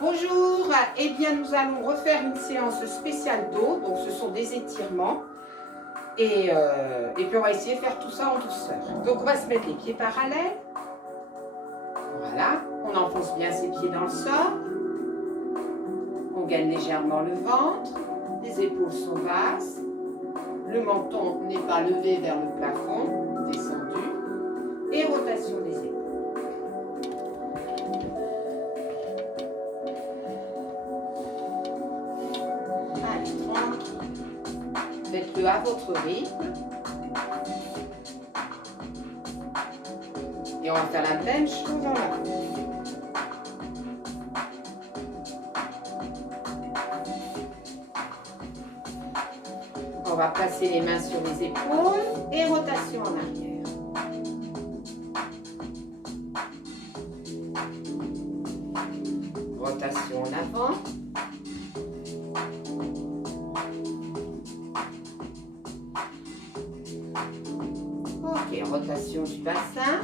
Bonjour, eh bien nous allons refaire une séance spéciale dos, donc ce sont des étirements et puis on va essayer de faire tout ça en douceur. Donc on va se mettre les pieds parallèles, voilà, on enfonce bien ses pieds dans le sol, on gagne légèrement le ventre, les épaules sont basses, le menton n'est pas levé vers le plafond, descendu, et rotation des épaules. Faites-le à votre rythme. Et on va faire la même chose en avant. On va placer les mains sur les épaules et rotation en arrière. Rotation en avant. Ok, rotation du bassin.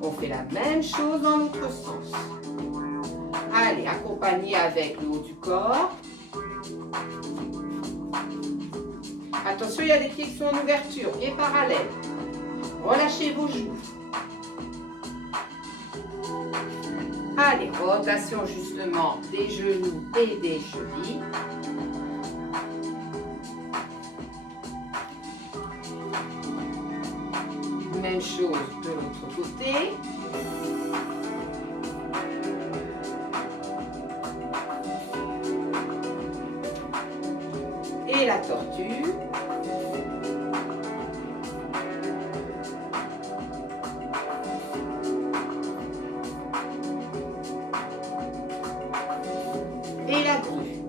On fait la même chose dans l'autre sens. Allez, accompagnez avec le haut du corps. Attention, il y a des pieds qui sont en ouverture, pieds parallèles. Relâchez vos genoux. Allez, rotation justement des genoux et des chevilles. Même chose de l'autre côté. Et la tortue. Et la grue.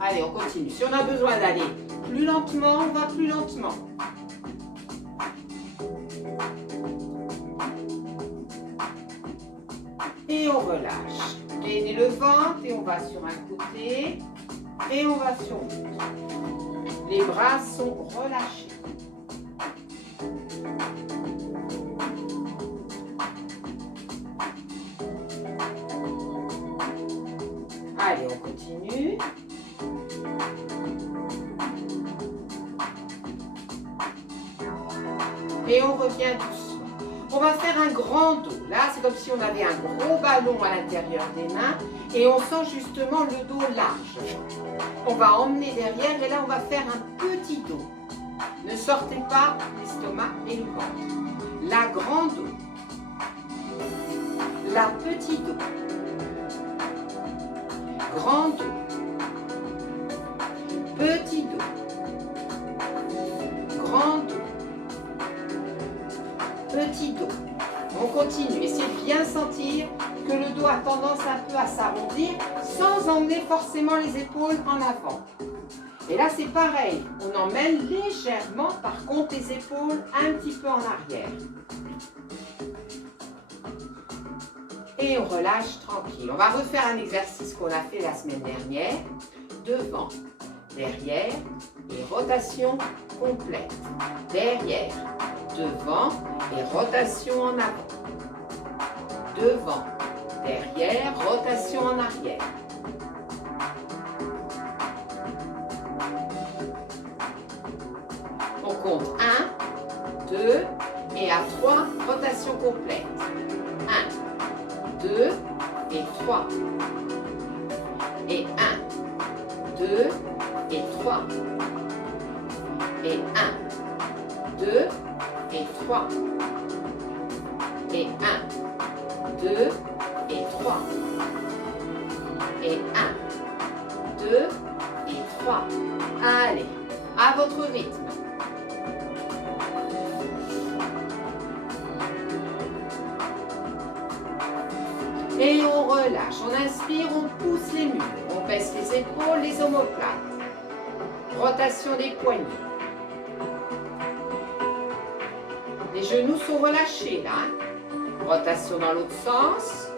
Allez, on continue. Si on a besoin d'aller plus lentement, on va plus lentement. Et on relâche. Gainez le ventre et on va sur un côté. Et on va sur l'autre. Les bras sont relâchés. Allez, on continue. Et on revient doucement. On va faire un grand dos. Là, c'est comme si on avait un gros ballon à l'intérieur des mains et on sent justement le dos large. On va emmener derrière et là, on va faire un petit dos. Ne sortez pas l'estomac et le ventre. La grand dos. La petit dos. Grand dos. Petit dos. Grand dos. Petit dos. On continue. Essayez de bien sentir que le dos a tendance un peu à s'arrondir sans emmener forcément les épaules en avant. Et là, c'est pareil. On emmène légèrement, par contre, les épaules un petit peu en arrière. Et on relâche tranquille. On va refaire un exercice qu'on a fait la semaine dernière. Devant, derrière et rotation complète. Derrière, devant et rotation en avant. Devant, derrière, rotation en arrière. On compte 1, 2 et à 3, rotation complète. 1, 2 et 3. Et 1, 2 et 3. Et 1, 2 et 3. Et 1, 2 et 3. Et 1, 2 et 3. Allez, à votre rythme. Et on relâche. On inspire, on pousse les muscles. On baisse les épaules, les omoplates. Rotation des poignets. Les genoux sont relâchés là. Rotation dans l'autre sens.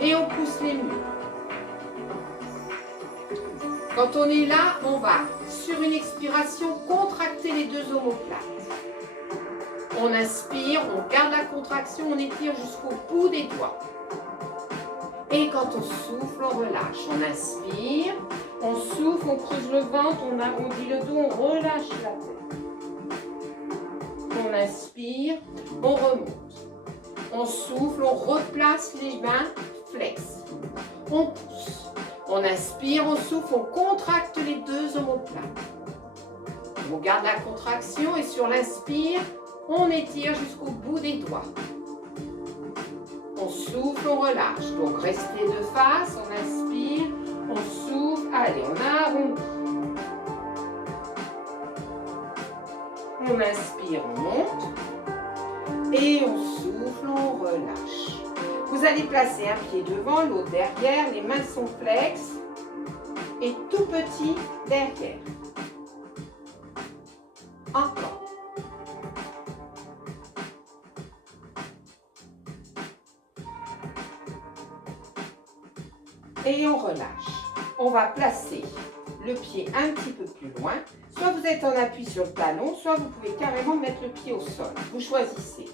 Et on pousse les murs. Quand on est là, on va, sur une expiration, contracter les deux omoplates. On inspire, on garde la contraction, on étire jusqu'au bout des doigts. Et quand on souffle, on relâche. On inspire, on souffle, on creuse le ventre, on dit le dos, on relâche la tête. On inspire, on remonte. On souffle, on replace les mains, flex. On pousse. On inspire, on souffle, on contracte les deux omoplates. On garde la contraction et sur l'inspire, on étire jusqu'au bout des doigts. On souffle, on relâche. Donc restez de face, on inspire, on souffle. Allez, on arrondit. On inspire, on monte. Et on souffle, on relâche. Vous allez placer un pied devant, l'autre derrière. Les mains sont flexes. Et tout petit derrière. Encore. Et on relâche. On va placer le pied un petit peu plus loin. Soit vous êtes en appui sur le talon, soit vous pouvez carrément mettre le pied au sol. Vous choisissez.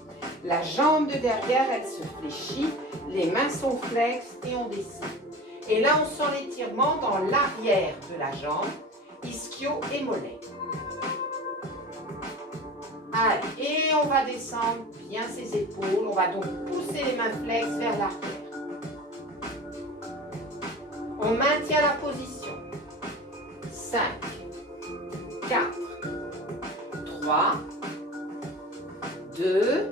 La jambe de derrière, elle se fléchit. Les mains sont flexes et on descend. Et là, on sent l'étirement dans l'arrière de la jambe, ischio et mollet. Allez, et on va descendre bien ses épaules. On va donc pousser les mains flexes vers l'arrière. On maintient la position. 5, 4, 3, 2.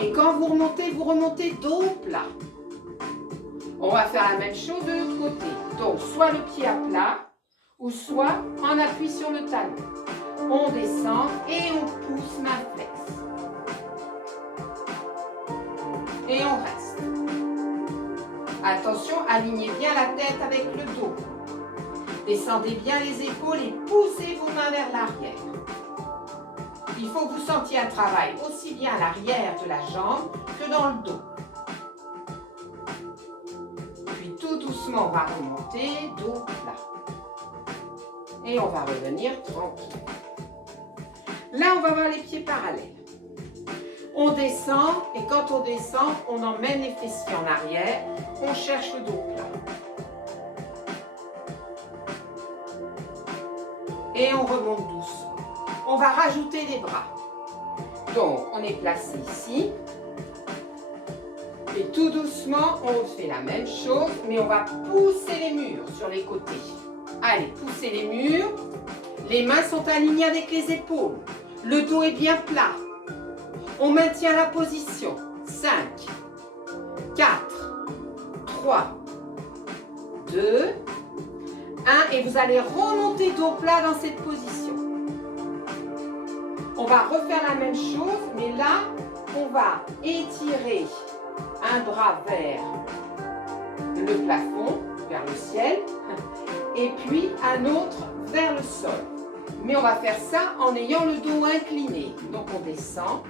Et quand vous remontez dos plat. On va faire la même chose de l'autre côté. Donc, soit le pied à plat, ou soit en appui sur le talon. On descend et on pousse main flex. Et on reste. Attention, alignez bien la tête avec le dos. Descendez bien les épaules et poussez vos mains vers l'arrière. Il faut que vous sentiez un travail aussi bien à l'arrière de la jambe que dans le dos. Puis tout doucement, on va remonter, dos plat. Et on va revenir tranquille. Là, on va avoir les pieds parallèles. On descend et quand on descend, on emmène les fessiers en arrière. On cherche le dos plat. Et on remonte doucement. On va rajouter les bras. Donc, on est placé ici. Et tout doucement, on fait la même chose, mais on va pousser les murs sur les côtés. Allez, poussez les murs. Les mains sont alignées avec les épaules. Le dos est bien plat. On maintient la position. 5, 4, 3, 2, 1. Et vous allez remonter dos plat dans cette position. On va refaire la même chose, mais là, on va étirer un bras vers le plafond, vers le ciel, et puis un autre vers le sol. Mais on va faire ça en ayant le dos incliné. Donc on descend,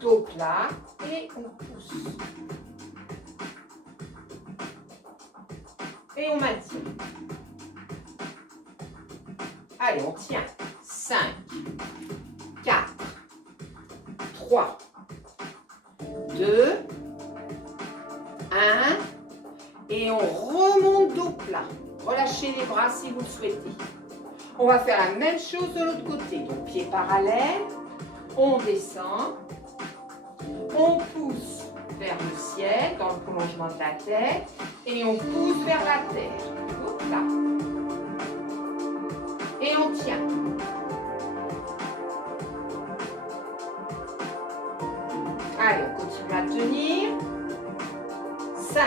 dos plat, et on pousse. Et on maintient. Allez, on tient. 5, 4, 3, 2, 1. Et on remonte dos plat. Relâchez les bras si vous le souhaitez. On va faire la même chose de l'autre côté. Donc, pieds parallèles. On descend. On pousse vers le ciel, dans le prolongement de la tête. Et on pousse vers la terre. Hop là. Et on tient. Allez, on continue à tenir. 5,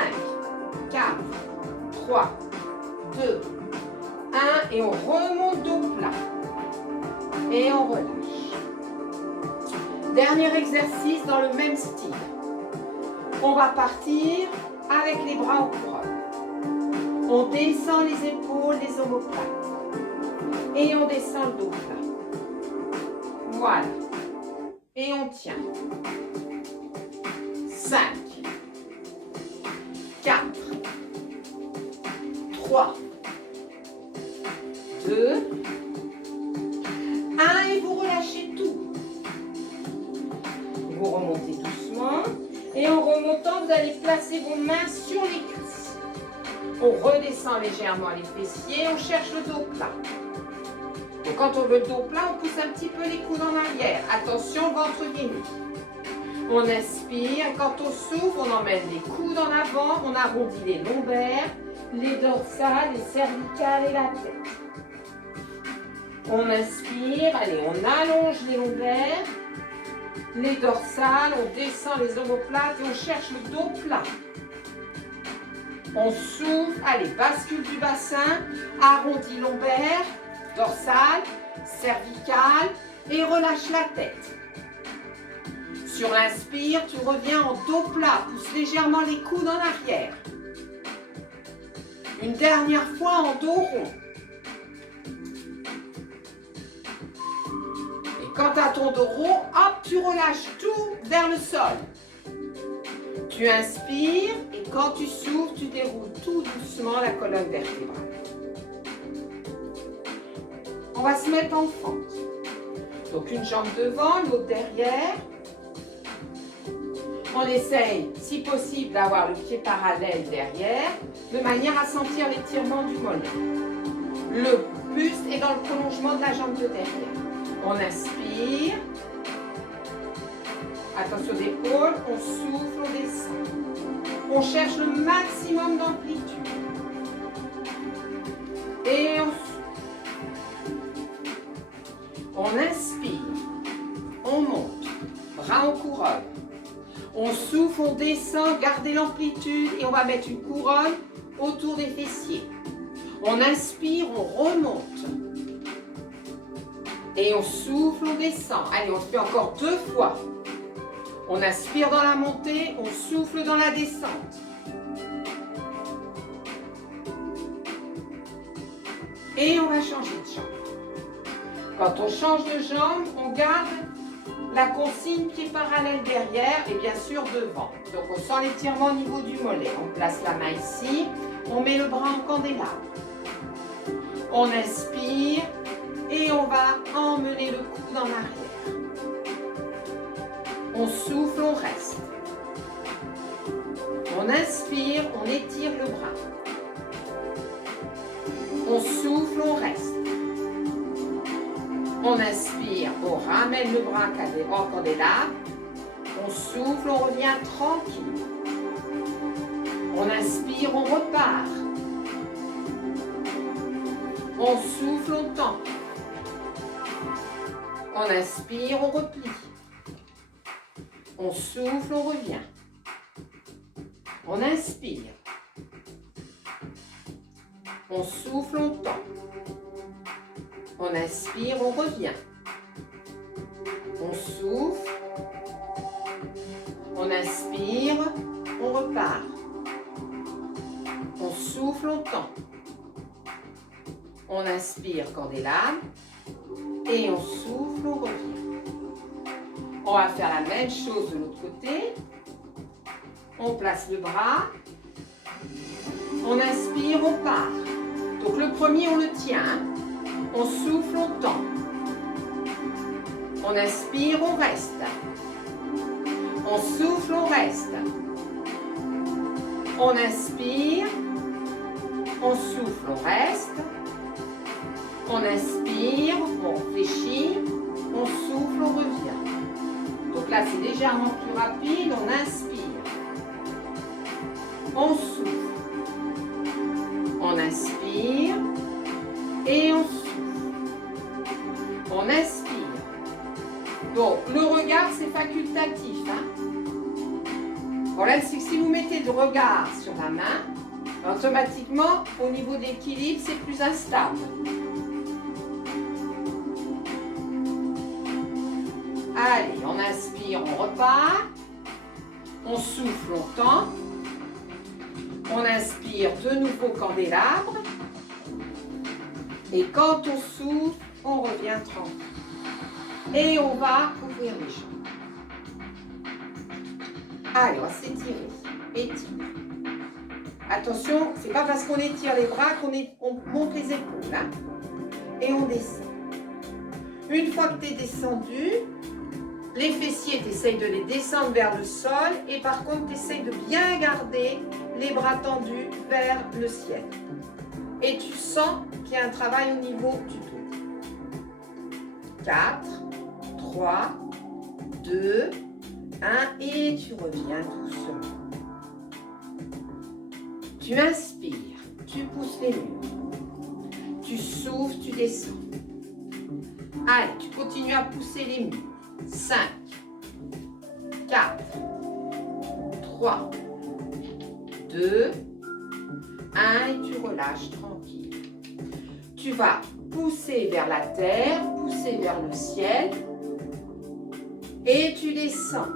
4, 3, 2, 1. Et on remonte dos plat. Et on relâche. Dernier exercice dans le même style. On va partir avec les bras au couronne. On descend les épaules, les omoplates. Et on descend le dos plat. Voilà. Et on tient. 5, 4, 3, 2, 1 et vous relâchez tout. Vous remontez doucement et en remontant, vous allez placer vos mains sur les cuisses. On redescend légèrement les fessiers, on cherche le dos plat. Donc quand on veut le dos plat, on pousse un petit peu les coudes en arrière. Attention, ventre gainé. On inspire, et quand on souffle, on emmène les coudes en avant, on arrondit les lombaires, les dorsales, les cervicales et la tête. On inspire, allez, on allonge les lombaires, les dorsales, on descend les omoplates et on cherche le dos plat. On souffle, allez, bascule du bassin, arrondis lombaires, dorsale, cervicale et relâche la tête. Sur l'inspire, tu reviens en dos plat, pousse légèrement les coudes en arrière. Une dernière fois en dos rond. Et quand tu as ton dos rond, hop, tu relâches tout vers le sol. Tu inspires et quand tu souffles, tu déroules tout doucement la colonne vertébrale. On va se mettre en fente. Donc une jambe devant, l'autre derrière. On essaye, si possible, d'avoir le pied parallèle derrière, de manière à sentir l'étirement du mollet. Le buste est dans le prolongement de la jambe de derrière. On inspire. Attention aux épaules, on souffle, on descend. On cherche le maximum d'amplitude. Et on souffle. On inspire. On monte. Bras en couronne. On souffle, on descend, gardez l'amplitude et on va mettre une couronne autour des fessiers. On inspire, on remonte. Et on souffle, on descend. Allez, on se fait encore 2 fois. On inspire dans la montée, on souffle dans la descente. Et on va changer de jambe. Quand on change de jambe, on garde la consigne pied parallèle derrière et bien sûr devant. Donc on sent l'étirement au niveau du mollet. On place la main ici, on met le bras en candélabre. On inspire et on va emmener le coude en arrière. On souffle, on reste. On inspire, on étire le bras. On souffle, on reste. On inspire, on ramène le bras en candélabre. On souffle, on revient tranquille. On inspire, on repart. On souffle, on tend. On inspire, on replie. On souffle, on revient. On inspire. On souffle, on tend. On inspire, on revient. On souffle. On inspire, on repart. On souffle, on tend. On inspire, candélabre. Et on souffle, on revient. On va faire la même chose de l'autre côté. On place le bras. On inspire, on part. Donc le premier, on le tient. On souffle, on tend. On inspire, on reste. On souffle, on reste. On inspire. On souffle, on reste. On inspire, on réfléchit. On souffle, on revient. Donc là, c'est légèrement plus rapide. On inspire. On souffle. On inspire. Et on souffle. On inspire. Donc, le regard, c'est facultatif. Le problème, c'est que si vous mettez le regard sur la main, automatiquement, au niveau d'équilibre, c'est plus instable. Allez, on inspire, on repart. On souffle, on tend. On inspire, de nouveau candélabre. Et quand on souffle, on revient tranquille. Et on va ouvrir les jambes. Allez, on va s'étirer. Étire. Attention, c'est pas parce qu'on étire les bras qu'on monte les épaules. et on descend. Une fois que tu es descendu, les fessiers, tu essayes de les descendre vers le sol et par contre, tu essayes de bien garder les bras tendus vers le ciel. Et tu sens qu'il y a un travail au niveau du dos. 4, 3, 2, 1 et tu reviens doucement. Tu inspires, tu pousses les murs. Tu souffles, tu descends. Allez, tu continues à pousser les murs. 5, 4, 3, 2, 1 et tu relâches tranquille. Tu vas pousser vers la terre, pousser vers le ciel et tu descends.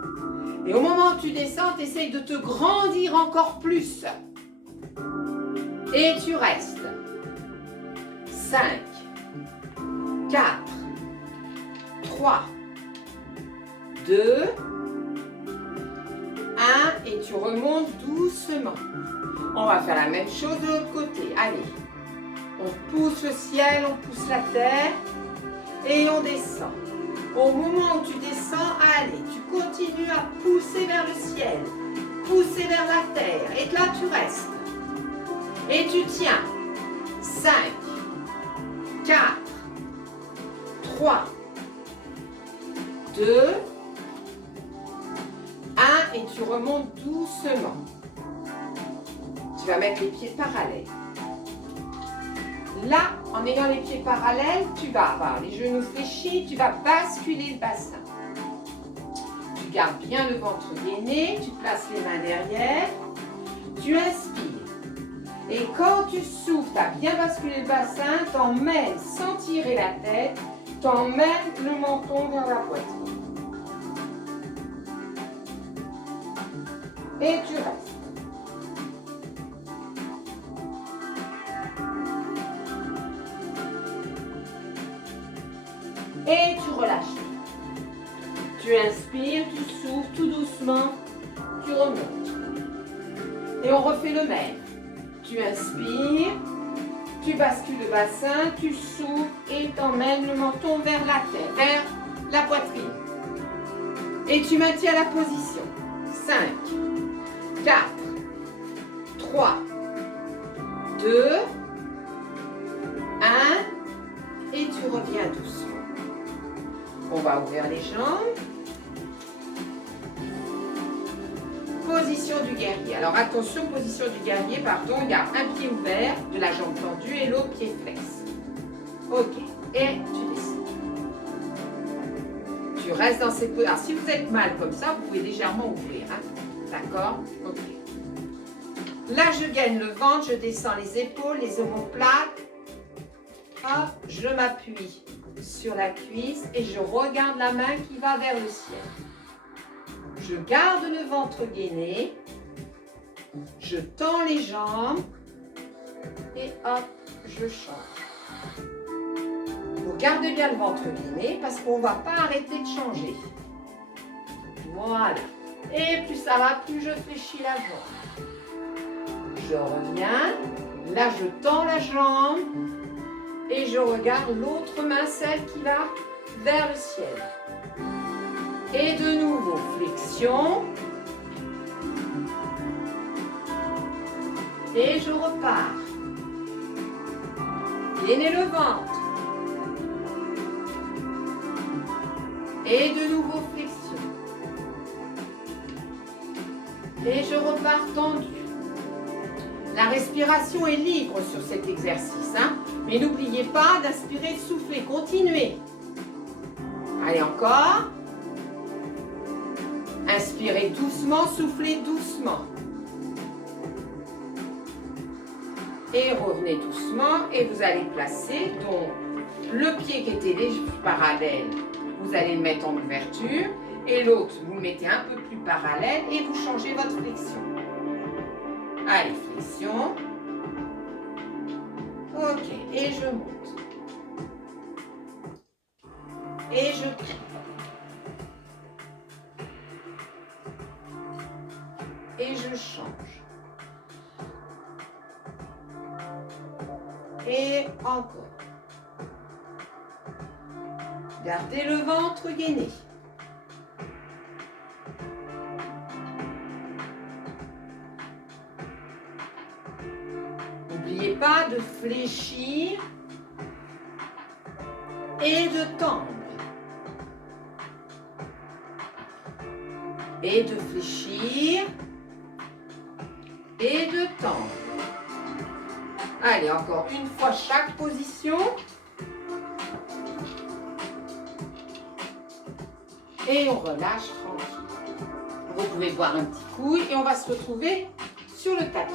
Et au moment où tu descends, tu essayes de te grandir encore plus. Et tu restes. 5, 4, 3, 2, 1 et tu remontes doucement. On va faire la même chose de l'autre côté. Allez, on pousse le ciel, on pousse la terre et on descend. Au moment où tu descends, allez, tu continues à pousser vers le ciel, pousser vers la terre et là tu restes. Et tu tiens. 5, 4, 3, 2, 1 et tu remontes doucement. Tu vas mettre les pieds parallèles. Là, en ayant les pieds parallèles, tu vas avoir les genoux fléchis, tu vas basculer le bassin. Tu gardes bien le ventre gainé, tu places les mains derrière, tu inspires. Et quand tu souffles, tu as bien basculé le bassin, t'emmènes sans tirer la tête, t'emmènes le menton vers la poitrine. Et tu restes. Et tu relâches. Tu inspires, tu souffles tout doucement, tu remontes. Et on refait le même. Tu inspires, tu bascules le bassin, tu souffles et t'emmènes le menton vers la terre, vers la poitrine. Et tu maintiens la position. 5, 4, 3, 2, 1 et tu reviens doucement. On va ouvrir les jambes. Position du guerrier. Alors attention, position du guerrier, pardon, il y a un pied ouvert de la jambe tendue et l'autre pied flex. Ok, et tu descends. Tu restes dans cette position. Alors si vous êtes mal comme ça, vous pouvez légèrement ouvrir. Hein? D'accord? Ok. Là, je gagne le ventre, je descends les épaules, les omoplates. Hop, je m'appuie sur la cuisse et je regarde la main qui va vers le ciel. Je garde le ventre gainé, je tends les jambes et hop, je change. Vous gardez bien le ventre gainé parce qu'on ne va pas arrêter de changer. Voilà. Et plus ça va, plus je fléchis la jambe. Je reviens. Là, je tends la jambe et je regarde l'autre main, celle qui va vers le ciel. Et de nouveau, flexion. Et je repars. Gainez le ventre. Et de nouveau, flexion. Et je repars tendu. La respiration est libre sur cet exercice. Hein? Mais n'oubliez pas d'inspirer, de souffler. Continuez. Allez, encore. Inspirez doucement, soufflez doucement. Et revenez doucement et vous allez placer donc le pied qui était légèrement parallèle, vous allez le mettre en ouverture et l'autre, vous le mettez un peu plus parallèle et vous changez votre flexion. Allez, flexion. Ok, et je monte. Et je quitte. Et je change. Et encore. Gardez le ventre gainé. N'oubliez pas de fléchir et de tendre. Et de fléchir et de tendre. Allez, encore une fois chaque position. Et on relâche tranquille. Vous pouvez boire un petit coup et on va se retrouver sur le tapis.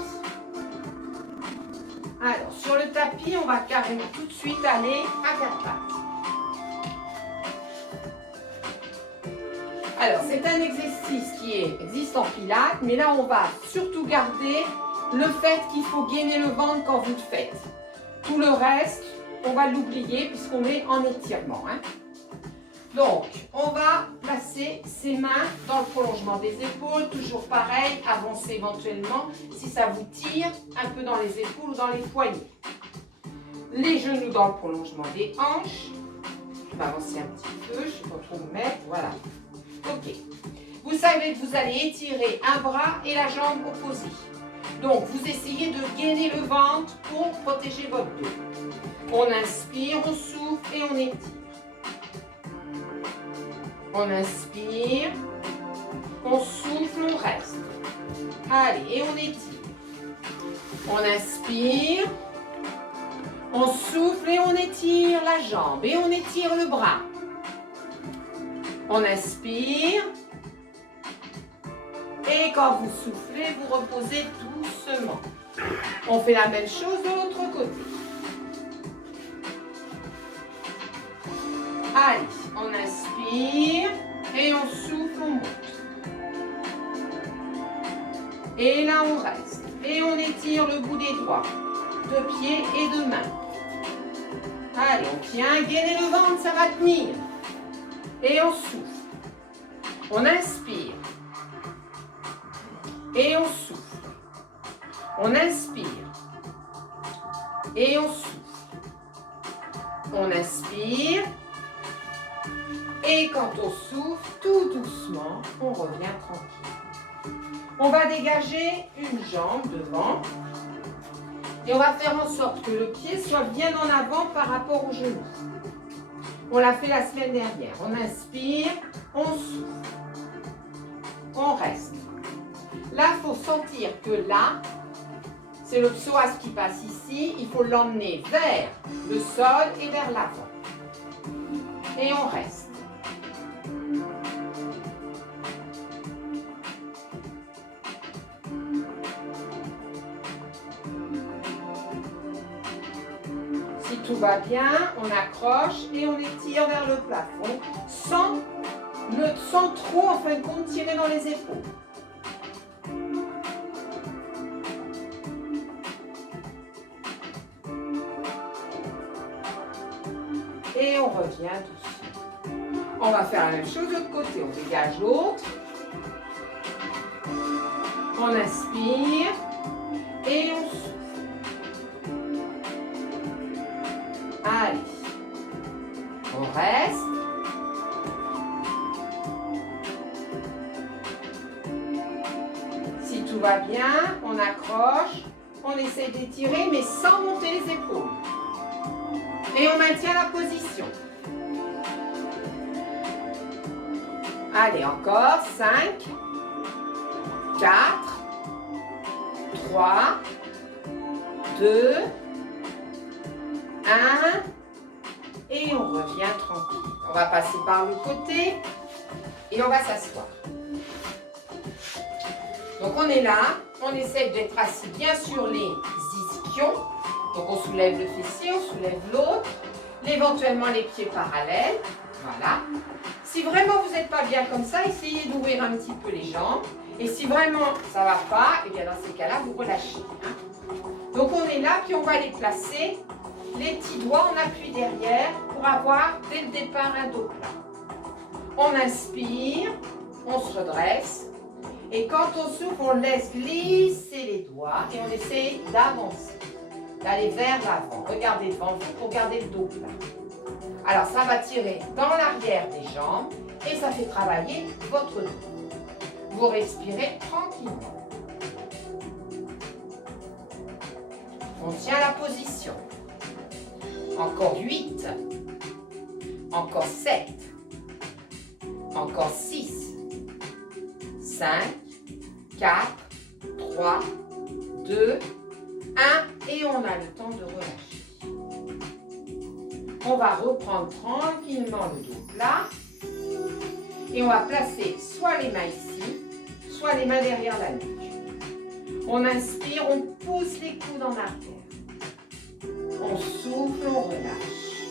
Alors, sur le tapis, on va carrément tout de suite aller à quatre pattes. Alors, c'est un exercice qui existe en pilates, mais là, on va surtout garder le fait qu'il faut gainer le ventre quand vous le faites. Tout le reste, on va l'oublier puisqu'on est en étirement. Donc, on va placer ses mains dans le prolongement des épaules, toujours pareil, avancer éventuellement si ça vous tire un peu dans les épaules ou dans les poignets. Les genoux dans le prolongement des hanches. Je vais avancer un petit peu, je ne sais pas trop où mettre, voilà. Ok. Vous savez que vous allez étirer un bras et la jambe opposée. Donc, vous essayez de gainer le ventre pour protéger votre dos. On inspire, on souffle et on étire. On inspire, on souffle, on reste. Allez, et on étire. On inspire, on souffle et on étire la jambe et on étire le bras. On inspire. Et quand vous soufflez, vous reposez doucement. On fait la même chose de l'autre côté. Allez, on inspire et on souffle, on monte. Et là, on reste. Et on étire le bout des doigts, de pieds et de mains. Allez, on tient, gainez le ventre, ça va tenir. Et on souffle. On inspire. Et on souffle. On inspire. Et on souffle. On inspire. Et quand on souffle, tout doucement, on revient tranquille. On va dégager une jambe devant. Et on va faire en sorte que le pied soit bien en avant par rapport au genou. On l'a fait la semaine dernière. On inspire, on souffle. On reste. Là, il faut sentir que là, c'est le psoas qui passe ici. Il faut l'emmener vers le sol et vers l'avant. Et on reste. Si tout va bien, on accroche et on étire vers le plafond sans trop, en fin de compte, tirer dans les épaules. Et on revient doucement. On va faire la même chose de l'autre côté. On dégage l'autre. On inspire. Et on souffle. Allez. On reste. Si tout va bien, on accroche. On essaie d'étirer, mais sans monter les épaules. Et on maintient la position. Allez, encore. 5, 4, 3, 2, 1. Et on revient tranquille. On va passer par le côté et on va s'asseoir. Donc on est là. On essaie d'être assis bien sur les ischions. Donc on soulève le fessier, on soulève l'autre, éventuellement les pieds parallèles, voilà. Si vraiment vous n'êtes pas bien comme ça, essayez d'ouvrir un petit peu les jambes. Et si vraiment ça ne va pas, et bien dans ces cas-là, vous relâchez. Donc on est là, puis on va les placer, les petits doigts en appui derrière pour avoir dès le départ un dos plat. On inspire, on se redresse. Et quand on souffle, on laisse glisser les doigts et on essaye d'avancer. D'aller vers l'avant. Regardez devant vous pour garder le dos plat. Alors, ça va tirer dans l'arrière des jambes et ça fait travailler votre dos. Vous respirez tranquillement. On tient la position. Encore 8. Encore 7. Encore 6. 5, 4, 3, 2, 1 et on a le temps de relâcher. On va reprendre tranquillement le dos plat et on va placer soit les mains ici, soit les mains derrière la nuque. On inspire, on pousse les coudes en arrière. On souffle, on relâche.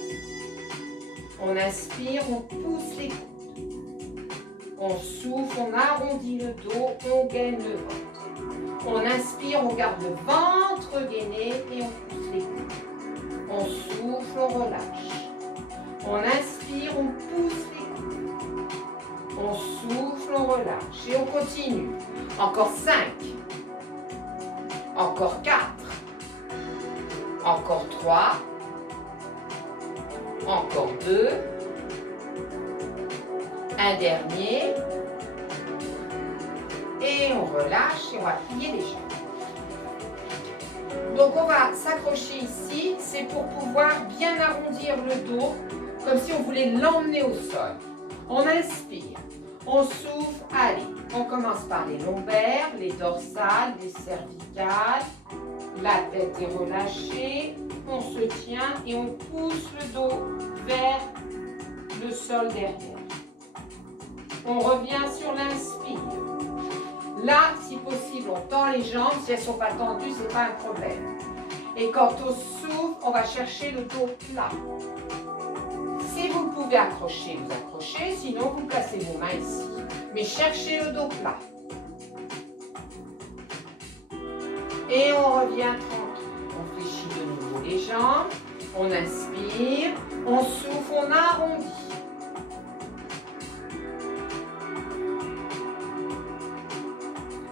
On inspire, on pousse les coudes. On souffle, on arrondit le dos, on gaine le ventre. On inspire, on garde le ventre gainé et on pousse les coudes. On souffle, on relâche. On inspire, on pousse les coudes. On souffle, on relâche. Et on continue. Encore 5. Encore 4. Encore 3. Encore 2. Un dernier. Et on relâche et on va plier les jambes. Donc on va s'accrocher ici, c'est pour pouvoir bien arrondir le dos, comme si on voulait l'emmener au sol. On inspire, on souffle, allez, on commence par les lombaires, les dorsales, les cervicales, la tête est relâchée, on se tient et on pousse le dos vers le sol derrière. On revient sur l'inspire. Là, si possible, on tend les jambes. Si elles ne sont pas tendues, ce n'est pas un problème. Et quand on souffle, on va chercher le dos plat. Si vous pouvez accrocher, vous accrochez. Sinon, vous placez vos mains ici. Mais cherchez le dos plat. Et on revient tranquille. On fléchit de nouveau les jambes. On inspire. On souffle, on arrondit.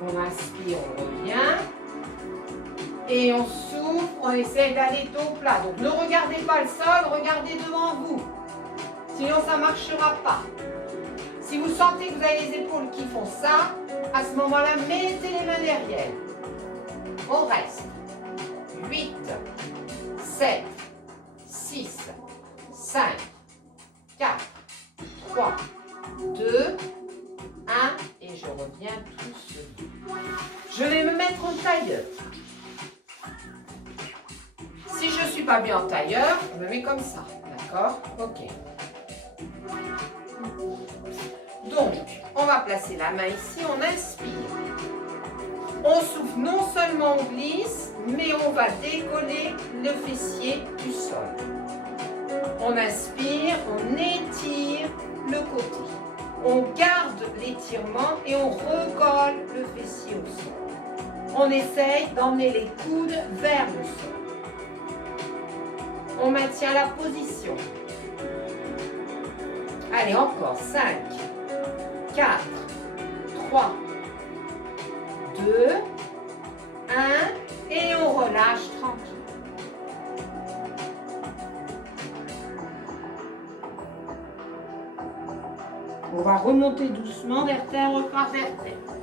On inspire, on revient. Et on souffle, on essaie d'aller dos plat. Donc ne regardez pas le sol, regardez devant vous. Sinon ça ne marchera pas. Si vous sentez que vous avez les épaules qui font ça, à ce moment-là, mettez les mains derrière. On reste. 8, 7, 6, 5, 4, 3, 2, 1 et je reviens tout seul. Je vais me mettre en tailleur. Si je ne suis pas bien en tailleur, je me mets comme ça. D'accord? Ok. Donc, on va placer la main ici, on inspire. On souffle, non seulement on glisse, mais on va décoller le fessier du sol. On inspire, on étire le côté. On garde l'étirement et on recolle le fessier au sol. On essaye d'emmener les coudes vers le sol. On maintient la position. Allez, encore 5, 4, 3, 2, 1 et on relâche tranquille. On va remonter doucement vertèbre par vertèbre.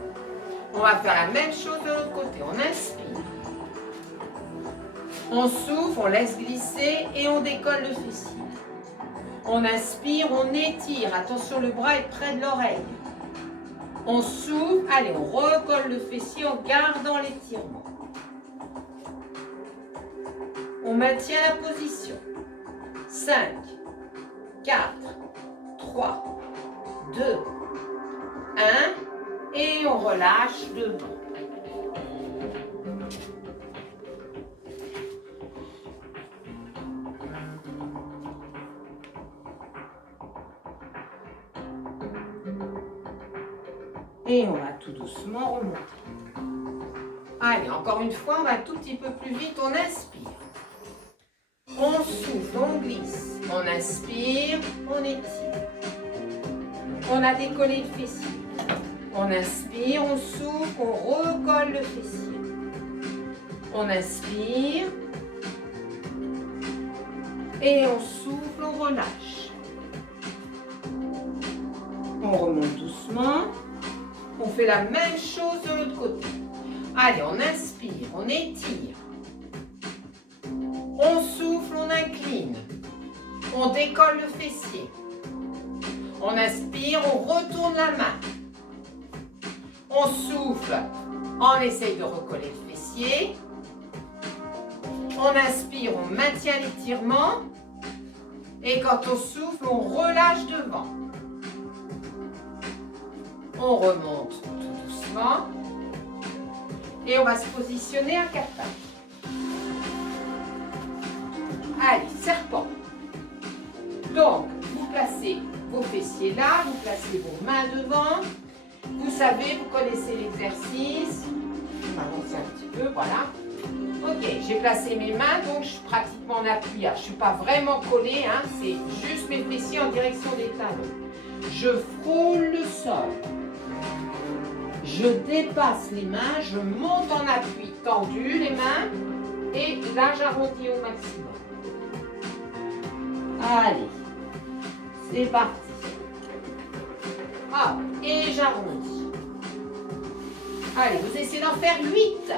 On va faire la même chose de l'autre côté. On inspire. On souffle, on laisse glisser et on décolle le fessier. On inspire, on étire. Attention, le bras est près de l'oreille. On souffle, allez, on recolle le fessier en gardant l'étirement. On maintient la position. 5, 4, 3, 2, 1 et on relâche devant. Et on va tout doucement remonter. Allez, encore une fois, on va un tout petit peu plus vite. On inspire. On souffle, on glisse. On inspire, on étire. On a décollé le fessier. On inspire, on souffle, on recolle le fessier. On inspire. Et on souffle, on relâche. On remonte doucement. On fait la même chose de l'autre côté. Allez, on inspire, on étire. On souffle, on incline. On décolle le fessier. On inspire, on retourne la main. On souffle, on essaye de recoller le fessier. On inspire, on maintient l'étirement. Et quand on souffle, on relâche devant. On remonte tout doucement. Et on va se positionner à quatre pattes. Allez, serpent. Donc, vous placez vos fessiers là, vous placez vos mains devant. Vous savez, vous connaissez l'exercice. Je vais m'avancer un petit peu, voilà. Ok, j'ai placé mes mains, donc je suis pratiquement en appui. Je ne suis pas vraiment collée, hein, c'est juste mes fessiers en direction des talons. Je frôle le sol. Je dépasse les mains, je monte en appui tendu les mains et là j'arrondis au maximum. Allez, c'est parti. Hop, et j'arrondis. Allez, vous essayez d'en faire 8.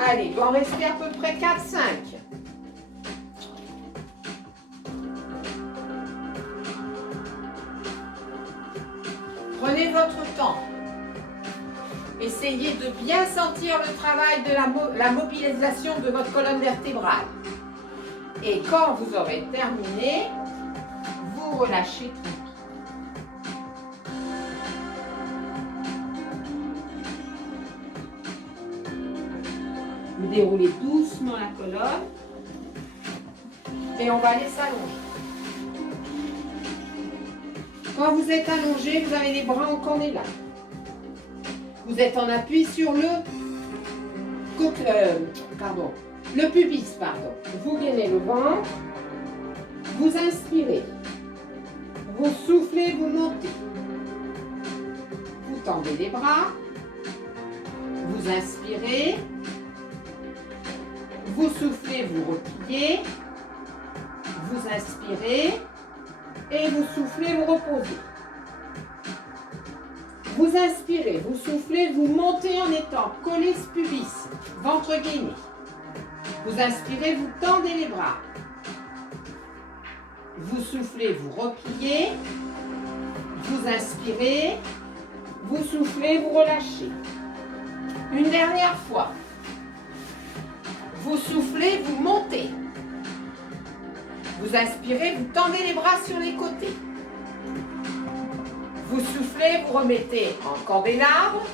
Allez, il doit en rester à peu près 4-5. Prenez votre temps. Essayez de bien sentir le travail de la mobilisation de votre colonne vertébrale. Et quand vous aurez terminé, vous relâchez tout. Vous déroulez doucement la colonne et on va aller s'allonger. Quand vous êtes allongé, vous avez les bras en candélabre. Vous êtes en appui sur le pubis. Vous gainez le ventre, vous inspirez, vous soufflez, vous montez. Vous tendez les bras, vous inspirez, vous soufflez, vous repliez, vous inspirez et vous soufflez, vous reposez. Vous inspirez, vous soufflez, vous montez en étant collé ce pubis, ventre gainé. Vous inspirez, vous tendez les bras. Vous soufflez, vous repliez. Vous inspirez, vous soufflez, vous relâchez. Une dernière fois. Vous soufflez, vous montez. Vous inspirez, vous tendez les bras sur les côtés. Vous soufflez, vous remettez en candélabre.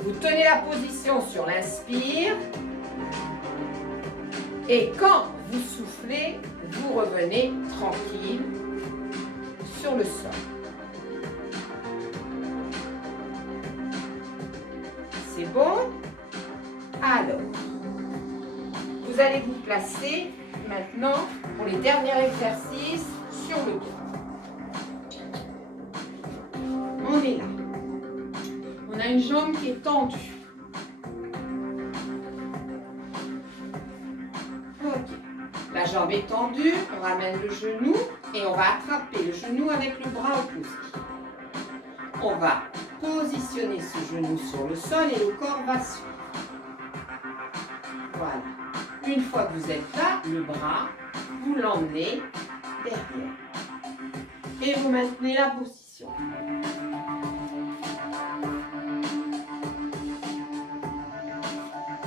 Vous tenez la position sur l'inspire. Et quand vous soufflez, vous revenez tranquille sur le sol. C'est bon? Alors, vous allez vous placer maintenant pour les derniers exercices sur le dos. On est là. On a une jambe qui est tendue. Ok. La jambe est tendue, on ramène le genou et on va attraper le genou avec le bras opposé. On va positionner ce genou sur le sol et le corps va suivre. Voilà. Une fois que vous êtes là, le bras, vous l'emmenez derrière. Et vous maintenez la position.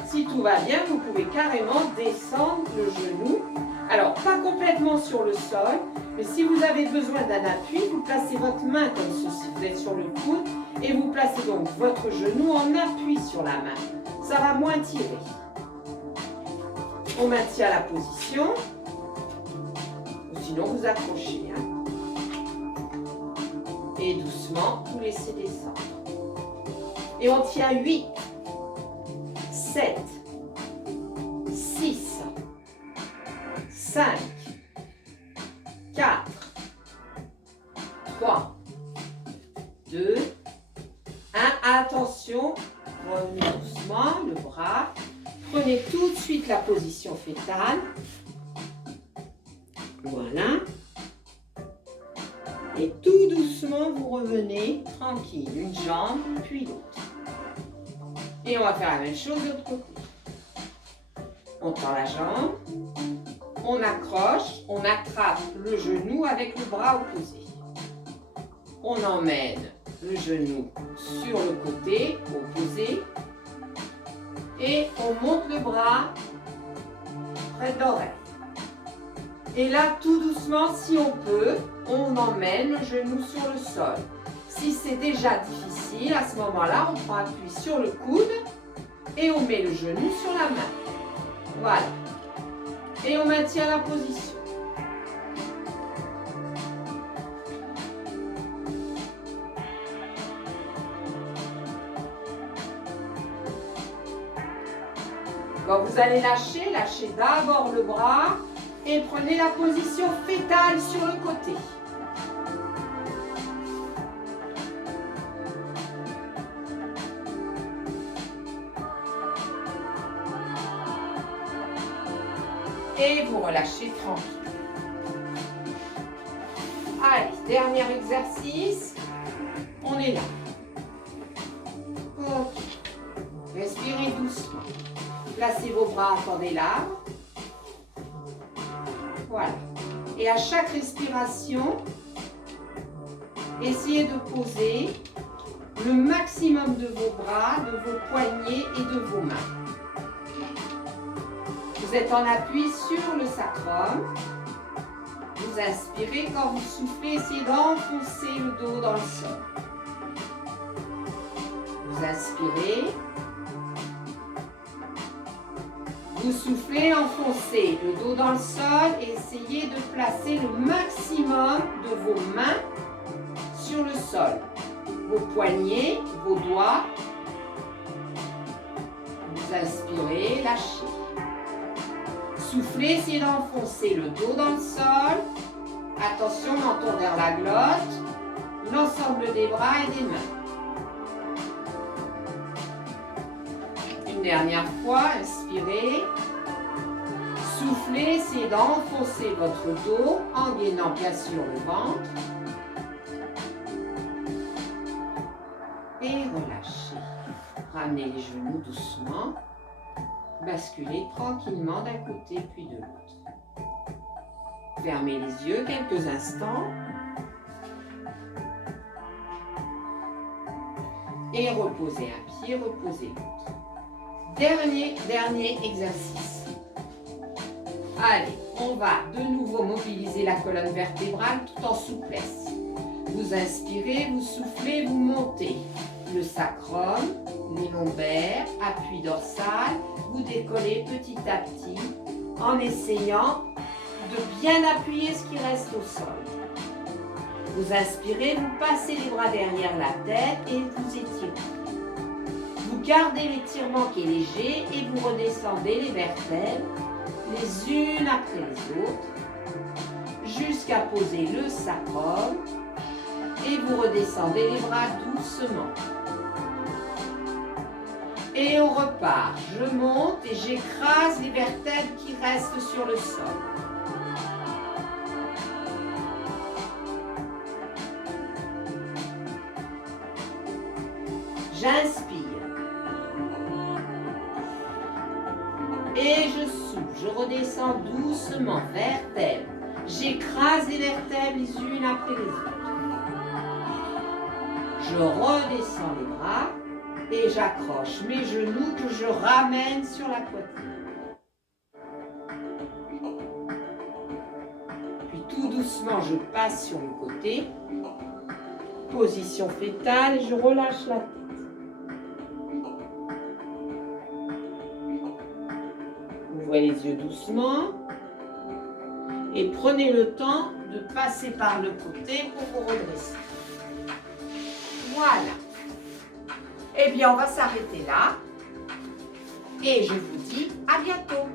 Si tout va bien, vous pouvez carrément descendre le genou. Alors, pas complètement sur le sol, mais si vous avez besoin d'un appui, vous placez votre main comme ceci. Vous êtes sur le coude et vous placez donc votre genou en appui sur la main. Ça va moins tirer. On maintient la position. Ou sinon, vous accrochez. Et doucement, vous laissez descendre. Et on tient 8. 7, 6, 5, 4, 3, 2, Attention, revenez doucement le bras. Prenez tout de suite la position fétale. Voilà. Et tout doucement, vous revenez tranquille. Une jambe, puis l'autre. Et on va faire la même chose de l'autre côté. On tend la jambe. On accroche. On attrape le genou avec le bras opposé. On emmène le genou sur le côté opposé. Et on monte le bras près de l'oreille. Et là, tout doucement, si on peut, on emmène le genou sur le sol. Si c'est déjà difficile, à ce moment-là, on prend appui sur le coude et on met le genou sur la main. Voilà. Et on maintient la position. Bon, vous allez lâcher d'abord le bras et prenez la position fétale sur le côté. Et vous relâchez tranquille. Allez, dernier exercice. On est là. Ok. Respirez doucement. Placez vos bras, tendez l'arbre. Voilà. Et à chaque respiration, essayez de poser le maximum de vos bras, de vos poignets et de vos mains. Vous êtes en appui sur le sacrum. Vous inspirez. Quand vous soufflez, essayez d'enfoncer le dos dans le sol. Vous inspirez. Vous soufflez, enfoncez le dos dans le sol et essayez de placer le maximum de vos mains sur le sol. Vos poignets, vos doigts. Vous inspirez, lâchez. Soufflez, essayez d'enfoncer le dos dans le sol. Attention, menton vers la glotte. L'ensemble des bras et des mains. Une dernière fois, inspirez. Soufflez, essayez d'enfoncer votre dos en gainant bien sûr le ventre. Et relâchez. Ramenez les genoux doucement. Basculez tranquillement d'un côté puis de l'autre. Fermez les yeux quelques instants. Et reposez un pied, reposez l'autre. Dernier exercice. Allez, on va de nouveau mobiliser la colonne vertébrale tout en souplesse. Vous inspirez, vous soufflez, vous montez. Le sacrum, les lombaires, appui dorsal. Vous décollez petit à petit en essayant de bien appuyer ce qui reste au sol. Vous inspirez, vous passez les bras derrière la tête et vous étirez. Vous gardez l'étirement qui est léger et vous redescendez les vertèbres les unes après les autres jusqu'à poser le sacrum et vous redescendez les bras doucement. Et on repart. Je monte et j'écrase les vertèbres qui restent sur le sol. J'inspire. Et je souffle. Je redescends doucement, vertèbres. J'écrase les vertèbres les unes après les autres. Je redescends les bras et j'accroche mes genoux que je ramène sur la poitrine. Puis tout doucement, je passe sur le côté. Position fétale et je relâche la tête. Ouvrez les yeux doucement et prenez le temps de passer par le côté pour vous redresser. Voilà. Eh bien, on va s'arrêter là et je vous dis à bientôt.